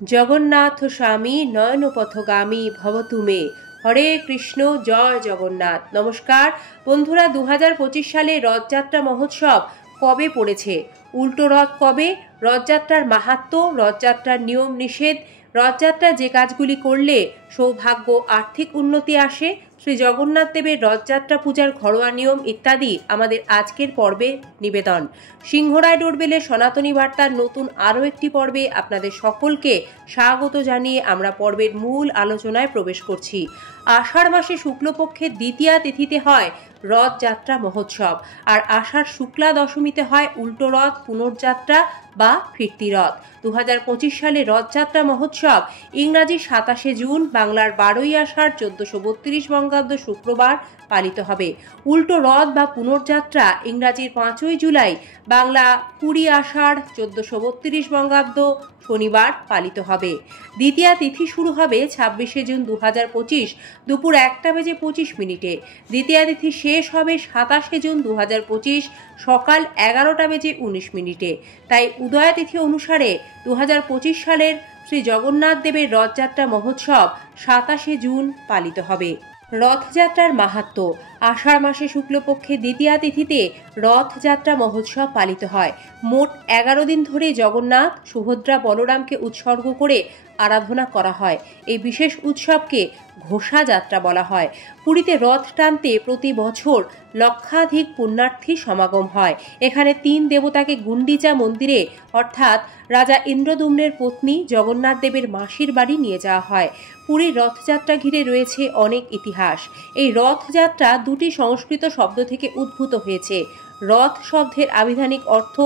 জগন্নাথ স্বামী নয়নপথগামী ভবতু মে। হরে কৃষ্ণ, জয় জগন্নাথ। নমস্কার বন্ধুরা, 2025 সালে রথযাত্রা মহোৎসব কবে পড়েছে? উল্টো রথ কবে? রথযাত্রার মাহাত্ম্য, রথযাত্রার নিয়ম নিষেধ, রথযাত্রা যে কাজগুলি করলে সৌভাগ্য, আর্থিক উন্নতি আসে, শ্রী জগন্নাথ দেবের রথযাত্রা পূজার ঘরোয়া নিয়ম ইত্যাদি আমাদের আজকের পর্বে নিবেদন। সিংহরায় ডোরবেলের সনাতনী বার্তার নতুন আরও একটি পর্বে আপনাদের সকলকে স্বাগত জানিয়ে আমরা পর্বের মূল আলোচনায় প্রবেশ করছি। আষাঢ় মাসে শুক্লপক্ষের দ্বিতীয়া তিথিতে হয় রথযাত্রা মহোৎসব, আর আষাঢ় শুক্লা দশমীতে হয় উল্টো রথ, পুনর্যাত্রা বা ফিরতি রথ। 2025 সালে রথযাত্রা মহোৎসব ইংরাজি 27শে জুন, বাংলার 12ই আষাঢ় 1432 বঙ্গাব্দ শুক্রবার পালিত হবে। উল্টো রথ বা পুনর্যাত্রা ইংরাজির 5ই জুলাই, বাংলা 20 আষাঢ় 1432 বঙ্গাব্দ শনিবার পালিত হবে। দ্বিতীয়া তিথি শুরু হবে 26শে জুন 2025 দুপুর 1:25। দ্বিতীয়া তিথি শেষ হবে 27শে জুন 2025 সকাল 11:19। তাই উদয়া তিথি অনুসারে 2025 সালের শ্রী জগন্নাথ দেবের রথযাত্রা মহোৎসব 27শে জুন পালিত হবে। রথযাত্রার মাহাত্ম্য। আষাঢ় মাসে শুক্লপক্ষে দ্বিতীয়া তিথিতে রথযাত্রা মহোৎসব পালিত হয়। মোট 11 দিন ধরে জগন্নাথ, সুভদ্রা, বলরামকে উৎসর্গ করে আরাধনা করা হয়। এই বিশেষ উৎসবকে ঘোষা যাত্রা বলা হয়। পুরীতে রথ টানতে প্রতি বছর লক্ষাধিক পুণ্যার্থী সমাগম হয়। এখানে 3 দেবতাকে গুন্ডিচা মন্দিরে অর্থাৎ রাজা ইন্দ্রদ্যুম্নের পত্নী জগন্নাথ দেবের মাসির বাড়ি নিয়ে যাওয়া হয়। পুরীর রথযাত্রা ঘিরে রয়েছে অনেক ইতিহাস। এই রথযাত্রা দুটি সংস্কৃত শব্দ থেকে উদ্ভূত হয়েছে। রথ শব্দের আবিধানিক অর্থ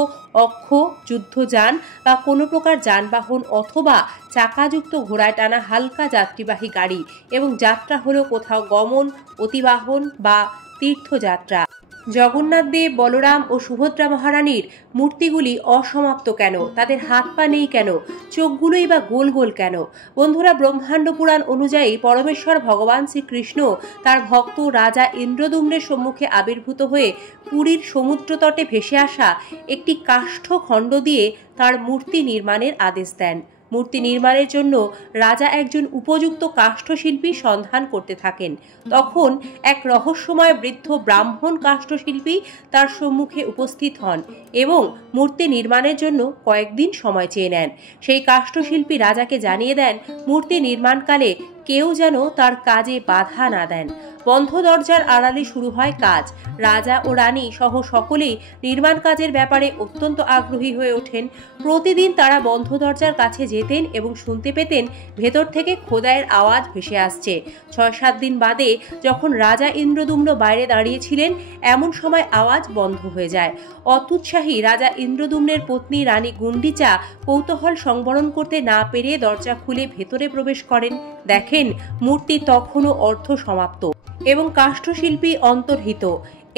অক্ষ, যুদ্ধযান বা কোনো প্রকার যানবাহন অথবা চাকাযুক্ত ঘোড়ায় টানা হালকা যাত্রীবাহী গাড়ি, এবং যাত্রা হলো কোথাও গমন, অতিবাহন বা তীর্থযাত্রা। জগন্নাথ দেব, বলরাম ও সুভদ্রা মহারানীর মূর্তিগুলি অসমাপ্ত কেন? তাদের হাত পা নেই কেন? চোখগুলোই বা গোল গোল কেন? বন্ধুরা, ব্রহ্মাণ্ড পুরাণ অনুযায়ী পরমেশ্বর ভগবান শ্রীকৃষ্ণ তার ভক্ত রাজা ইন্দ্রদ্যুম্নের সম্মুখে আবির্ভূত হয়ে পুরীর সমুদ্র তটে ভেসে আসা একটি কাষ্ঠ খণ্ড দিয়ে তার মূর্তি নির্মাণের আদেশ দেন। মূর্তি নির্মাণের জন্য রাজা একজন উপযুক্ত কাষ্ঠশিল্পী সন্ধান করতে থাকেন। তখন এক রহস্যময় বৃদ্ধ ব্রাহ্মণ কাষ্ঠশিল্পী তার সম্মুখে উপস্থিত হন এবং মূর্তি নির্মাণের জন্য কয়েকদিন সময় চেয়ে নেন। সেই কাষ্ঠশিল্পী রাজাকে জানিয়ে দেন মূর্তি নির্মাণকালে কেউ যেন তার কাজে বাধা না দেন। বন্ধ দরজার আড়ালে শুরু হয় কাজ। রাজা ও রানী সহ সকলেই নির্মাণ কাজের ব্যাপারে অত্যন্ত আগ্রহী হয়ে ওঠেন। প্রতিদিন তারা বন্ধ দরজার কাছে যেতেন এবং শুনতে পেতেন ভেতর থেকে খোদাইয়ের আওয়াজ ভেসে আসছে। 6-7 দিন বাদে যখন রাজা ইন্দ্রদ্যুম্ন বাইরে দাঁড়িয়েছিলেন, এমন সময় আওয়াজ বন্ধ হয়ে যায়। অত্যুৎসাহী রাজা ইন্দ্রদ্যুম্নের পত্নী রানী গুন্ডিচা কৌতূহল সংবরণ করতে না পেরে দরজা খুলে ভেতরে প্রবেশ করেন। দেখেন মূর্তি তখনও অর্ধ সমাপ্ত এবং কাষ্ঠশিল্পী অন্তর্হিত।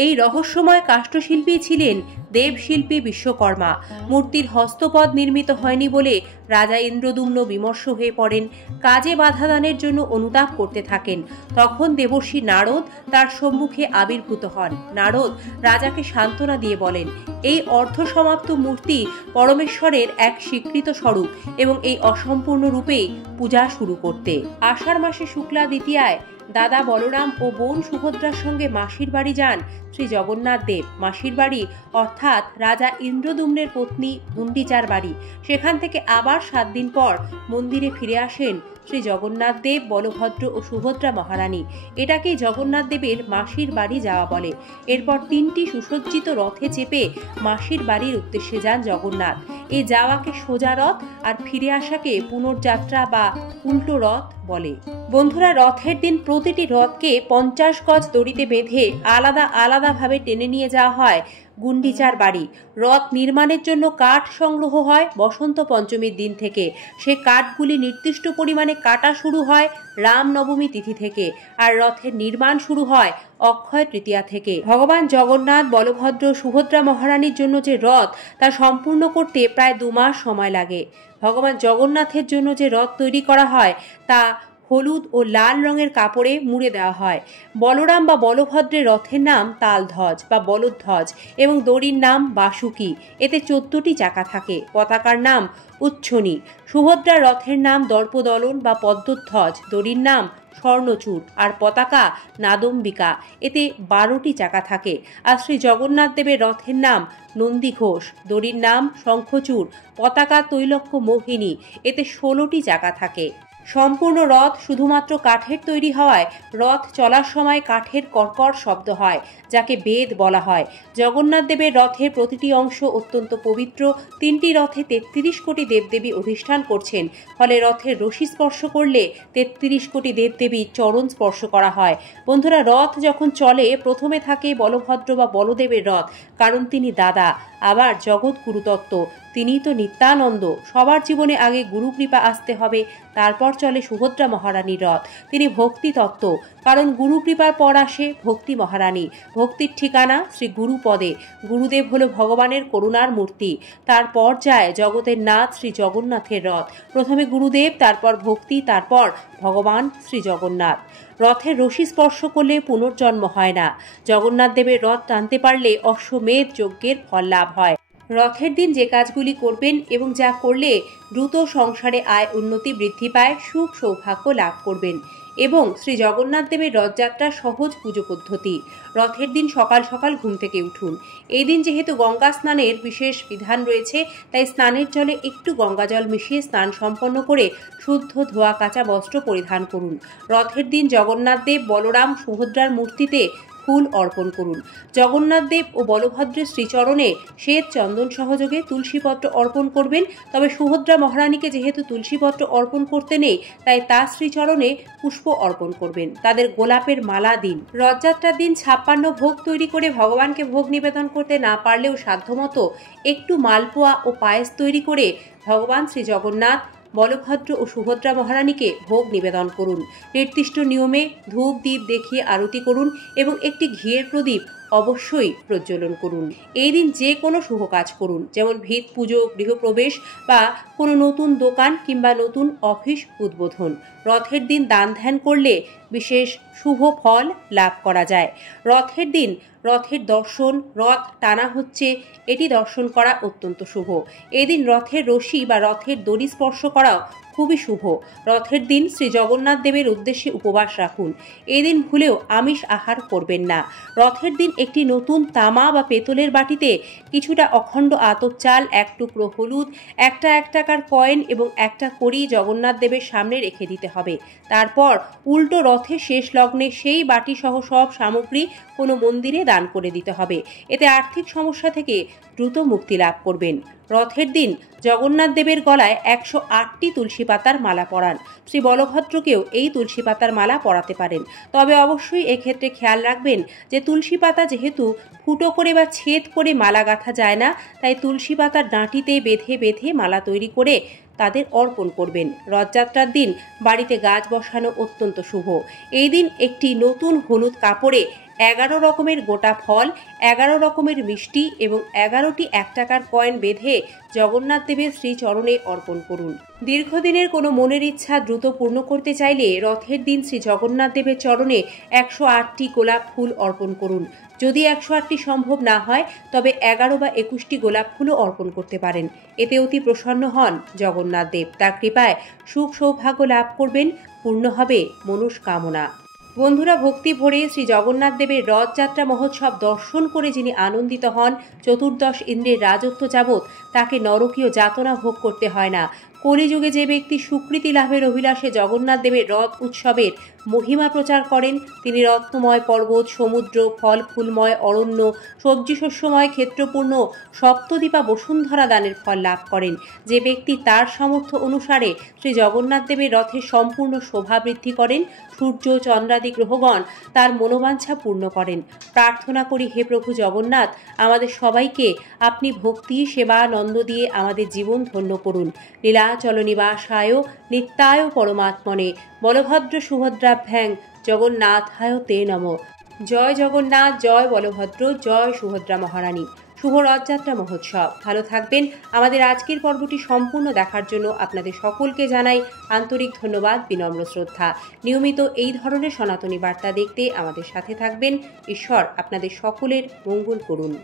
এই রহস্যময় কাষ্ঠশিল্পী ছিলেন দেবশিল্পী বিশ্বকর্মা। মূর্তির হস্তপদ নির্মিত হয়নি বলে রাজা ইন্দ্রদ্যুম্ন বিমর্ষ হয়ে পড়েন। কাজে বাধা দানের জন্য অনুতাপ করতে থাকেন। তখন দেবর্ষি নারদ তার সম্মুখে আবির্ভূত হন। নারদ রাজাকে সান্ত্বনা দিয়ে বলেন, এই অর্ধসমাপ্ত মূর্তি পরমেশ্বরের এক স্বীকৃত স্বরূপ এবং এই অসম্পূর্ণ রূপেই পূজা শুরু করতে। আষাঢ় মাসে শুক্লা দ্বিতীয়ায় দাদা বলরাম ও বোন সুভদ্রার সঙ্গে মাসির বাড়ি যান শ্রী জগন্নাথ দেব। মাসির বাড়ি অর্থাৎ রাজা ইন্দ্রদ্যুম্নের পত্নী গুন্ডিচার বাড়ি। সেখান থেকে আবার 7 দিন পর মন্দিরে ফিরে আসেন শ্রী জগন্নাথ দেব, বলভদ্র ও সুভদ্রা মহারানী। এটাকেই জগন্নাথ দেবের মাসির বাড়ি যাওয়া বলে। এরপর 3টি সুসজ্জিত রথে চেপে মাসির বাড়ির উদ্দেশ্যে যান জগন্নাথ। এই যাওয়াকে সোজা রথ আর ফিরে আসাকে পুনর্যাত্রা বা উল্টো রথ বলে। বন্ধুরা, রথের দিন প্রতিটি রথকে 50 গজ দড়িতে বেঁধে আলাদা আলাদাভাবে টেনে নিয়ে যাওয়া হয় গুন্ডিচার বাড়ি। রথ নির্মাণের জন্য কাঠ সংগ্রহ হয় বসন্ত পঞ্চমীর দিন থেকে। সে কাঠগুলি নির্দিষ্ট পরিমাণে কাটা শুরু হয় রামনবমী তিথি থেকে, আর রথের নির্মাণ শুরু হয় অক্ষয় তৃতীয়া থেকে। ভগবান জগন্নাথ, বলভদ্র, সুভদ্রা মহারানীর জন্য যে রথ, তা সম্পূর্ণ করতে প্রায় 2 মাস সময় লাগে। ভগবান জগন্নাথের জন্য যে রথ তৈরি করা হয় তা হলুদ ও লাল রঙের কাপড়ে মুড়ে দেওয়া হয়। বলরাম বা বলভদ্রের রথের নাম তালধ্বজ বা বলধ্বজ এবং দড়ির নাম বাসুকি। এতে 14টি চাকা থাকে। পতাকার নাম উচ্ছনি। সুভদ্রার রথের নাম দর্পদলন বা পদ্মধ্বজ, দড়ির নাম স্বর্ণচূড় আর পতাকা নাদম্বিকা। এতে 12টি চাকা থাকে। আর শ্রী জগন্নাথ দেবের রথের নাম নন্দীঘোষ, দড়ির নাম শঙ্খচূড়, পতাকা তৈলক্য মোহিনী। এতে 16টি চাকা থাকে। সম্পূর্ণ রথ শুধুমাত্র কাঠের তৈরি হওয়ায় রথ চলার সময় কাঠের কর্কর শব্দ হয়, যাকে বেদ বলা হয়। জগন্নাথ দেবের রথের প্রতিটি অংশ অত্যন্ত পবিত্র। 3টি রথে 33 কোটি দেবদেবী অধিষ্ঠান করছেন। ফলে রথের রশি স্পর্শ করলে 33 কোটি দেবদেবীর চরণ স্পর্শ করা হয়। বন্ধুরা, রথ যখন চলে প্রথমে থাকে বলভদ্র বা বলদেবের রথ, কারণ তিনি দাদা, আবার জগৎ গুরুতত্ত্ব, তিনিই তো নিত্যানন্দ। সবার জীবনে আগে গুরু কৃপা আসতে হবে, তারপর চলে সুভদ্রা মহারানীর রথ। তিনি ভক্তি তত্ত্ব, কারণ গুরু কৃপার পর আসে ভক্তি মহারানী। ভক্তির ঠিকানা শ্রী গুরুপদে। গুরুদেব হলো ভগবানের করুণার মূর্তি। তারপর যায় জগতের নাথ শ্রী জগন্নাথের রথ। প্রথমে গুরুদেব, তারপর ভক্তি, তারপর ভগবান শ্রী জগন্নাথ। রথের রশি স্পর্শ করলে পুনর্জন্ম হয় না। জগন্নাথ দেবের রথ টানতে পারলে অশ্বমেধ যজ্ঞের ফল লাভ হয়। রথের দিন যে কাজগুলি করবেন এবং যা করলে দ্রুত সংসারে আয় উন্নতি বৃদ্ধি পায়, সুখ সৌভাগ্য লাভ করবেন। এবং শ্রী জগন্নাথ দেবের রথযাত্রা সহজ পুজো পদ্ধতি। রথের দিন সকাল সকাল ঘুম থেকে উঠুন। এই দিন যেহেতু গঙ্গা স্নানের বিশেষ বিধান রয়েছে, তাই স্নানের জলে একটু গঙ্গা জল মিশিয়ে স্নান সম্পন্ন করে শুদ্ধ ধোয়া কাচা বস্ত্র পরিধান করুন। রথের দিন জগন্নাথ দেব, বলরাম, সুভদ্রার মূর্তিতে ফুল অর্পণ করুন। জগন্নাথ দেব ও বলভদ্রের শ্রীচরণে শ্বেত চন্দন সহযোগে তুলসীপত্র অর্পণ করবেন। তবে সুভদ্রা মহারানীকে যেহেতু তুলসীপত্র অর্পণ করতে নেই, তাই তার শ্রীচরণে পুষ্প অর্পণ করবেন। তাদের গোলাপের মালা দিন। রথযাত্রার দিন 56 ভোগ তৈরি করে ভগবানকে ভোগ নিবেদন করতে না পারলেও সাধ্যমতো একটু মালপোয়া ও পায়েস তৈরি করে ভগবান শ্রী জগন্নাথ, বলভদ্র ও সুভদ্রা মহারানীকে ভোগ নিবেদন করুন। নির্দিষ্ট নিয়মে ধূপ দ্বীপ দেখিয়ে আরতি করুন এবং একটি ঘিয়ের প্রদীপ অবশ্যই প্রজ্বলন করুন। এই দিন যে কোনো শুভ কাজ করুন, যেমন ভিত পুজো, গৃহপ্রবেশ বা কোনো নতুন দোকান কিংবা নতুন অফিস উদ্বোধন। রথের দিন দান ধ্যান করলে বিশেষ শুভ ফল লাভ করা যায়। রথের দিন রথের দর্শন, রথ টানা হচ্ছে, এটি দর্শন করা অত্যন্ত শুভ। এদিন রথের রশি বা রথের দড়ি স্পর্শ করাও খুবই শুভ। রথের দিন শ্রী জগন্নাথ দেবের উদ্দেশ্যে উপবাস রাখুন। এদিন ভুলেও আমিষ আহার করবেন না। রথের দিন একটি নতুন তামা বা পেতলের বাটিতে কিছুটা অখণ্ড আতপ চাল, 1 টুকরো হলুদ, একটা 1 টাকার কয়েন এবং একটা কড়ি জগন্নাথ দেবের সামনে রেখে দিতে হবে। তারপর উল্টো রথের শেষ লগ্নে সেই বাটি সহ সব সামগ্রী কোনো মন্দিরে দান করে দিতে হবে। এতে আর্থিক সমস্যা থেকে দ্রুত মুক্তি লাভ করবেন। রথের দিন জগন্নাথ দেবের গলায় 108টি তুলসী পাতার মালা পরান। শ্রী বলভদ্রকেও এই তুলসী পাতার মালা পরাতে পারেন। তবে অবশ্যই এক্ষেত্রে খেয়াল রাখবেন যে তুলসী পাতা যেহেতু ফুটো করে বা ছেদ করে মালা গাঁথা যায় না, তাই তুলসী পাতার ডাঁটিতে বেঁধে বেঁধে মালা তৈরি করে তাদের অর্পণ করবেন। রথযাত্রার দিন বাড়িতে গাছ বসানো অত্যন্ত শুভ। এই দিন একটি নতুন হলুদ কাপড়ে 11 রকমের গোটা ফল, 11 রকমের মিষ্টি এবং 11টি 1 টাকার কয়েন বেঁধে জগন্নাথ দেবের শ্রীচরণে অর্পণ করুন। দীর্ঘদিনের কোনো মনের ইচ্ছা দ্রুত পূর্ণ করতে চাইলে রথের দিন শ্রী জগন্নাথ দেবের চরণে 108টি গোলাপ ফুল অর্পণ করুন। যদি 108টি সম্ভব না হয়, তবে 11 বা 21টি গোলাপ ফুলও অর্পণ করতে পারেন। এতে অতি প্রসন্ন হন জগন্নাথ দেব। তার কৃপায় সুখ সৌভাগ্য লাভ করবেন, পূর্ণ হবে মনস্কামনা। বন্ধুরা, ভক্তি ভরে শ্রী জগন্নাথ দেবের রথযাত্রা মহোৎসব দর্শন করে যিনি আনন্দিত হন, চতুর্দশ ইন্দ্রের রাজত্ব যাবৎ তাকে নরকীয় যাতনা ভোগ করতে হয় না। কলিযুগে যে ব্যক্তি সুকৃতি লাভের অভিলাষে জগন্নাথ দেবের রথ উৎসবের মহিমা প্রচার করেন, তিনি রত্নময় পর্বত, সমুদ্র, ফল ফুলময় অরণ্য, সবজি শস্যময় ক্ষেত্রপূর্ণ সপ্তদ্বীপা বসুন্ধরা দানের ফল লাভ করেন। যে ব্যক্তি তার সামর্থ্য অনুসারে শ্রী জগন্নাথ দেবের রথের সম্পূর্ণ শোভা বৃদ্ধি করেন, সূর্য চন্দ্রাদি গ্রহগণ তার মনোবাঞ্ছা পূর্ণ করেন। প্রার্থনা করি, হে প্রভু জগন্নাথ, আমাদের সবাইকে আপনি ভক্তি, সেবা, আনন্দ দিয়ে আমাদের জীবন ধন্য করুন। লীলাচল নিবাসায় নিত্যায় পরমাত্মনে বলভদ্র সুভদ্রাভ্যাং জগন্নাথায় তে নমঃ। জয় জগন্নাথ, জয় বলভদ্র, জয় সুভদ্রা মহারানী। শুভ রথযাত্রা মহোৎসব। ভালো থাকবেন। আমাদের আজকের পর্বটি সম্পূর্ণ দেখার জন্য আপনাদের সকলকে জানাই আন্তরিক ধন্যবাদ, বিনম্র শ্রদ্ধা। নিয়মিত এই ধরনের সনাতনী বার্তা দেখতে আমাদের সাথে থাকবেন। ঈশ্বর আপনাদের সকলের মঙ্গল করুন।